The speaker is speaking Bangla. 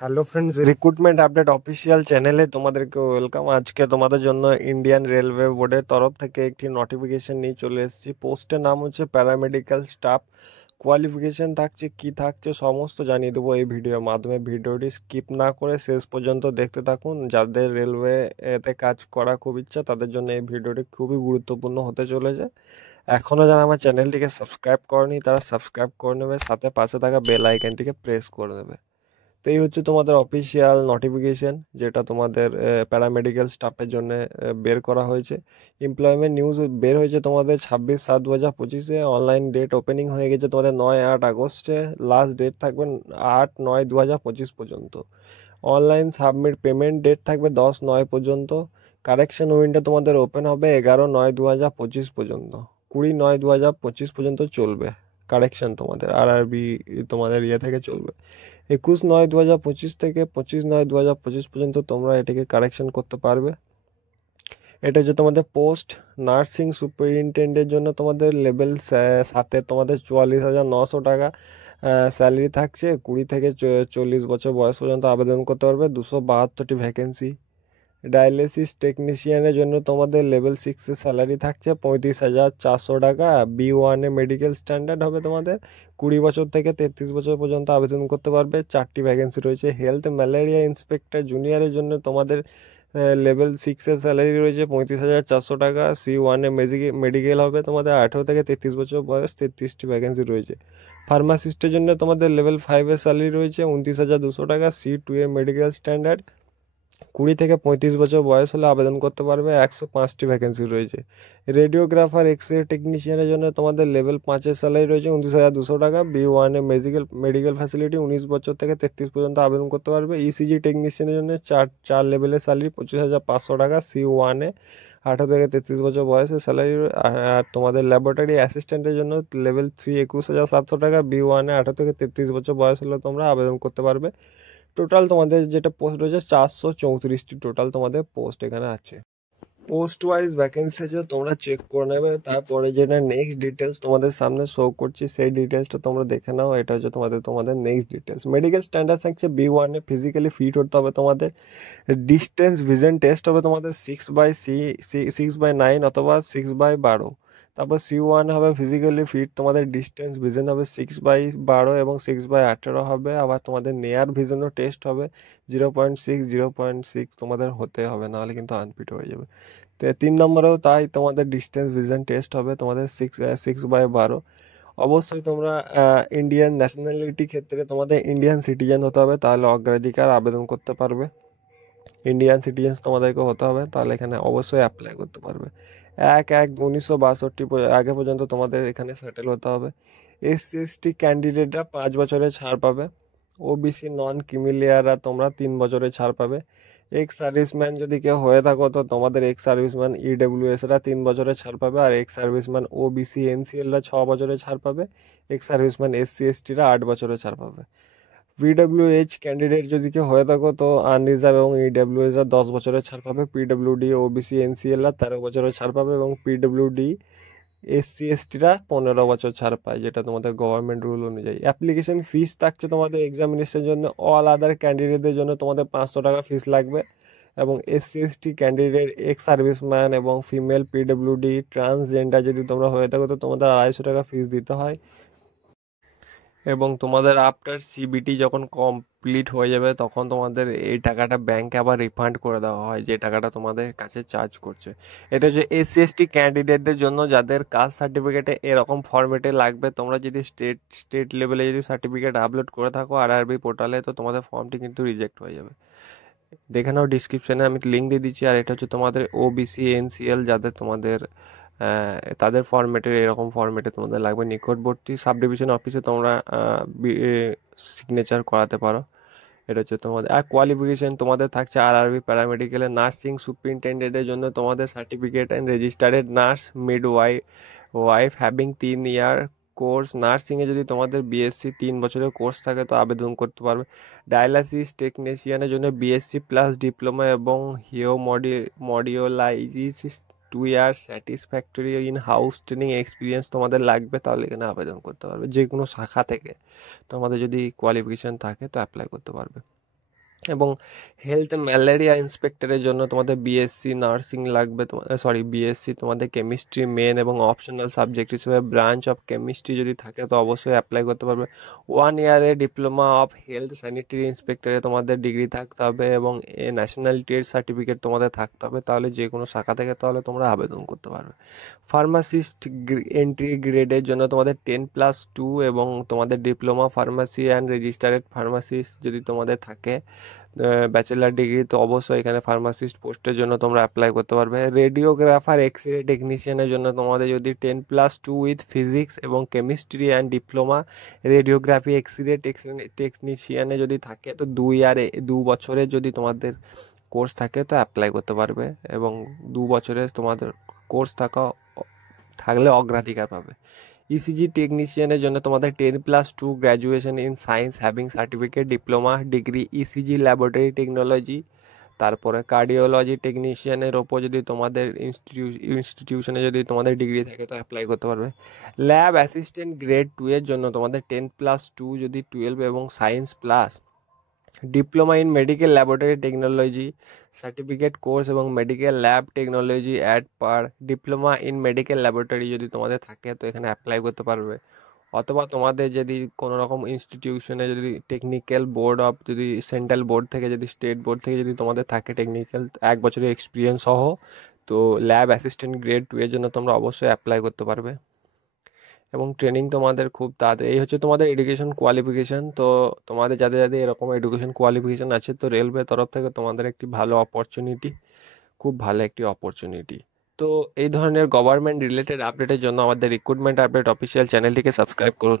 Hello friends, recruitment update official চ্যানেলে তোমাদেরকে ওয়েলকাম। আজকে তোমাদের জন্য ইন্ডিয়ান রেলওয়ে বোর্ডের তরফ থেকে একটি নোটিফিকেশন নিয়ে চলে এসেছি। পোস্টের নাম হচ্ছে প্যারামেডিক্যাল স্টাফ। কোয়ালিফিকেশন থাকছে কি থাকছে সমস্ত জানিয়ে দেবো এই ভিডিওর মাধ্যমে। ভিডিওটি স্কিপ না করে শেষ পর্যন্ত দেখতে থাকুন। যাদের রেলওয়ে এতে কাজ করা খুব ইচ্ছা তাদের জন্য এই ভিডিওটি খুবই গুরুত্বপূর্ণ হতে চলেছে। এখনও যারা আমার চ্যানেলটিকে সাবস্ক্রাইব করেনি তারা সাবস্ক্রাইব করে নেবে, সাথে পাশে থাকা বেল আইকনটিকে প্রেস করে দেবে। তো এই হচ্ছে তোমাদের অফিসিয়াল নোটিফিকেশন, যেটা তোমাদের প্যারামেডিক্যাল স্টাফের জন্য বের করা হয়েছে। এমপ্লয়মেন্ট নিউজ বের হয়েছে তোমাদের 26/7/2025-এ। অনলাইন ডেট ওপেনিং হয়ে গেছে তোমাদের 9-8 আগস্টে। লাস্ট ডেট থাকবে 8-9-2025 পর্যন্ত। অনলাইন সাবমিট পেমেন্ট ডেট থাকবে 10/9 পর্যন্ত। কারেকশন উইন্ডো তোমাদের ওপেন হবে 11/9/2025 পর্যন্ত। 20/9/2025 পর্যন্ত চলবে কারেকশন তোমাদের আরআরবি তোমাদের থেকে চলবে। 21/9/2025 থেকে 25/9/2025 পর্যন্ত তোমরা এটাকে কারেকশন করতে পারবে। এটা হচ্ছে তোমাদের পোস্ট। নার্সিং সুপারিনটেন্ডেন্টের জন্য তোমাদের লেভেল 7-এ তোমাদের 44,900 টাকা স্যালারি থাকছে। 20 থেকে 40 বছর বয়স পর্যন্ত আবেদন করতে পারবে। 272টি ভ্যাকেন্সি। ডায়ালিসিস টেকনিশিয়ানের জন্য তোমাদের লেভেল 6-এ স্যালারি থাকছে 35,400 টাকা। B1-এ মেডিকেল স্ট্যান্ডার্ড হবে তোমাদের। 20 বছর থেকে 33 বছর পর্যন্ত আবেদন করতে পারবে। 4টি ভ্যাকেন্সি রয়েছে। হেলথ ম্যালেরিয়া ইন্সপেক্টর জুনিয়রের জন্য তোমাদের লেভেল 6-এর স্যালারি রয়েছে 35,400 টাকা। C1-এ মেডিকেল হবে তোমাদের। 18 থেকে 33 বছর বয়স, 33টি ভ্যাকেন্সি রয়েছে। ফার্মাসিস্টের জন্য তোমাদের লেভেল 5-এর স্যালারি রয়েছে 29,200 টাকা। C2-এর মেডিকেল স্ট্যান্ডার্ড। 20 থেকে 35 বছর বয়স হলে আবেদন করতে পারবে। 105টি ভ্যাকেন্সি রয়েছে। রেডিওগ্রাফার এক্সরে টেকনিশিয়ানের জন্য তোমাদের লেভেল 5-এর স্যালারি রয়েছে 29,200 টাকা। B1-এ মেডিকেল ফ্যাসিলিটি 19 বছর থেকে 33 পর্যন্ত আবেদন করতে পারবে। ইসিজি টেকনিশিয়ানের জন্য চার লেভেলের স্যালারি 25,500 টাকা। C1-এ 18 থেকে 33 বছর বয়সের স্যালারি। আর তোমাদের ল্যাবরেটরি অ্যাসিস্ট্যান্টের জন্য লেভেল 3 21,700 টাকা। B1-এ 18 থেকে 33 বছর বয়স হলে তোমরা আবেদন করতে পারবে। টোটাল তোমাদের যেটা পোস্ট রয়েছে 434টি টোটাল তোমাদের পোস্ট এখানে আছে। পোস্ট ওয়াইজ ভ্যাকেন্সি যে তোমরা চেক করে নেবে। তারপরে যেটা নেক্সট ডিটেলস তোমাদের সামনে শো করছি সেই ডিটেলসটা তোমরা দেখে নাও। এটা হচ্ছে তোমাদের নেক্সট ডিটেলস। মেডিকেল স্ট্যান্ডার্ড থাকছে B1-এ ফিজিক্যালি ফিট হতে হবে তোমাদের। ডিস্টেন্স ভিজন টেস্ট হবে তোমাদের 6/9 অথবা 6/12। তারপর C1 হবে ফিজিক্যালি ফিট তোমাদের। ডিস্টেন্স ভিজন হবে 6/12 এবং 6/18 হবে। আবার তোমাদের নেয়ার ভিজনও টেস্ট হবে 0.6 তোমাদের হতে হবে, নাহলে কিন্তু আনফিট হয়ে যাবে। তো 3 নম্বরেও তাই, তোমাদের ডিস্টেন্স ভিজন টেস্ট হবে তোমাদের 6/12। অবশ্যই তোমরা ইন্ডিয়ান ন্যাশনালিটি ক্ষেত্রে তোমাদের ইন্ডিয়ান সিটিজেন হতে হবে, তাহলে অগ্রাধিকার আবেদন করতে পারবে। ইন্ডিয়ান সিটিজেন্স তোমাদেরকে হতে হবে, তাহলে এখানে অবশ্যই অ্যাপ্লাই করতে পারবে। 1/1/1962 আগে পর্যন্ত তোমাদের এখানে সেটেল হতে হবে। SC/ST ক্যান্ডিডেটরা 5 বছরের ছাড় পাবে। ওবিসি নন ক্রিমিলিয়াররা তোমরা 3 বছরের ছাড় পাবে। এক্স সার্ভিসম্যান যদি কেউ হয়ে থাকো তো তোমাদের এক্স সার্ভিসম্যান EWSরা 3 বছরের ছাড় পাবে। আর এক্স সার্ভিসম্যান OBC NCLরা 6 বছরের ছাড় পাবে। এক্স সার্ভিসম্যান SC/STরা 8 বছরের ছাড় পাবে। PWH ক্যান্ডিডেট যদি কেউ হয়ে থাকো তো আনরিজার্ভ এবং EWSরা 10 বছরের ছাড় পাবে। PWD OBC NCLরা 13 বছরের ছাড় পাবে এবং PWD SC/STরা 15 বছর ছাড় পায়, যেটা তোমাদের গভর্নমেন্ট রুল অনুযায়ী। অ্যাপ্লিকেশন ফিস থাকছে তোমাদের এক্সামিনেশনের জন্য। অল আদার ক্যান্ডিডেটদের জন্য তোমাদের 500 টাকা ফিস লাগবে। এবং SC/ST ক্যান্ডিডেট, এক্স সার্ভিসম্যান এবং ফিমেল PWD ট্রান্সজেন্ডার যদি তোমরা হয়ে থাকো তো তোমাদের 250 টাকা ফিস দিতে হয়। এবং তোমাদের আফটার CBT যখন কমপ্লিট হয়ে যাবে তখন তোমাদের এই টাকাটা ব্যাংকে আবার রিফান্ড করে দেওয়া হয়, যে টাকাটা তোমাদের কাছে চার্জ করছে। এটা হচ্ছে SC/ST ক্যান্ডিডেটদের জন্য যাদের কাস্ট সার্টিফিকেটে এরকম ফরম্যাটে লাগবে। তোমরা যদি স্টেট লেভেলে যদি সার্টিফিকেট আপলোড করে থাকো আরআরবি পোর্টালে, তো তোমাদের ফর্মটি কিন্তু রিজেক্ট হয়ে যাবে। দেখে নাও, ডিসক্রিপশানে আমি লিঙ্ক দিয়ে দিচ্ছি। আর এটা হচ্ছে তোমাদের OBC NCL যাদের তোমাদের তাদের ফরম্যাটের এরকম ফরম্যাটে তোমাদের লাগবে। নিকটবর্তী সাব ডিভিশন অফিসে তোমরা সিগনেচার করাতে পারো। এটা হচ্ছে তোমাদের। আর কোয়ালিফিকেশান তোমাদের থাকছে আরআরবি প্যারামেডিক্যালে নার্সিং সুপারিনটেন্ডেন্টের জন্য তোমাদের certificate and registered nurse midwife having 3 year course. নার্সিংয়ে যদি তোমাদের BSc 3 বছরের কোর্স থাকে তো আবেদন করতে পারবে। ডায়ালাসিস টেকনিশিয়ানের জন্য BSc প্লাস ডিপ্লোমা এবং মডিওলাইজিস 2 year satisfactory in house training experience তোমাদের লাগবে, তাহলে এখানে আবেদন করতে পারবে। যে কোনো শাখা থেকে তোমাদের যদি কোয়ালিফিকেশান থাকে তো অ্যাপ্লাই করতে পারবে। এবং হেলথ ম্যালেরিয়া ইন্সপেক্টরের জন্য তোমাদের বিএসসি নার্সিং লাগবে, বিএসসি তোমাদের কেমিস্ট্রি মেন এবং অপশনাল সাবজেক্ট হিসেবে ব্রাঞ্চ অফ কেমিস্ট্রি যদি থাকে তো অবশ্যই অ্যাপ্লাই করতে পারবে। 1 ইয়ারে ডিপ্লোমা অফ হেলথ স্যানিটারি ইন্সপেক্টরে তোমাদের ডিগ্রি থাকতে হবে এবং ন্যাশনাল ট্রেড সার্টিফিকেট তোমাদের থাকতে হবে, তাহলে যে কোনো শাখা থেকে তাহলে তোমরা আবেদন করতে পারবে। ফার্মাসিস্ট এন্ট্রি গ্রেডের জন্য তোমাদের 10+2 এবং তোমাদের diploma pharmacy and registered pharmacist যদি তোমাদের থাকে ব্যাচেলার ডিগ্রি, তো অবশ্যই এখানে ফার্মাসিস্ট পোস্টের জন্য তোমরা অ্যাপ্লাই করতে পারবে। রেডিওগ্রাফার এক্স রে টেকনিশিয়ানের জন্য তোমাদের যদি 10+2 উইথ ফিজিক্স এবং chemistry and diploma radiography X ray টেকনিশিয়ানে যদি থাকে তো 2 বছরের যদি তোমাদের কোর্স থাকে তো অ্যাপ্লাই করতে পারবে এবং 2 বছরের তোমাদের কোর্স থাকলে অগ্রাধিকার পাবে। ইসিজি টেকনিশিয়ানের জন্য তোমাদের 10+2 graduation in science having certificate diploma degree ECG laboratory technology. তারপরে কার্ডিওলজি টেকনিশিয়ানের ওপর যদি তোমাদের ইনস্টিটিউশনে যদি তোমাদের ডিগ্রি থাকে তো অ্যাপ্লাই করতে পারবে। ল্যাব অ্যাসিস্ট্যান্ট গ্রেড 2 এর জন্য তোমাদের 10+2 যদি 12 এবং science plus diploma in medical laboratory technology certificate course এবং medical lab technology add per diploma in medical laboratory যদি তোমাদের থাকে তো এখানে অ্যাপ্লাই করতে পারবে। অথবা তোমাদের যদি কোনো রকম ইনস্টিটিউশনে যদি টেকনিক্যাল বোর্ড অফ যদি সেন্ট্রাল বোর্ড থেকে যদি স্টেট বোর্ড থেকে যদি তোমাদের থাকে টেকনিক্যাল 1 বছরের এক্সপিরিয়েন্স সহ, তো ল্যাব অ্যাসিস্ট্যান্ট গ্রেড 2 এর জন্য তোমরা অবশ্যই অ্যাপ্লাই করতে পারবে এবং ট্রেনিং তোমাদের খুব তাড়াতাড়ি। এই হচ্ছে তোমাদের এডুকেশন কোয়ালিফিকেশান। তো তোমাদের যাদের যাদের এরকম এডুকেশন কোয়ালিফিকেশান আছে তো রেলওয়ে তরফ থেকে তোমাদের একটি ভালো অপরচুনিটি, খুব ভালো একটি অপরচুনিটি। তো এই ধরনের গভর্নমেন্ট রিলেটেড আপডেটের জন্য আমাদের রিক্রুটমেন্ট আপডেট অফিসিয়াল চ্যানেলটিকে সাবস্ক্রাইব করুন।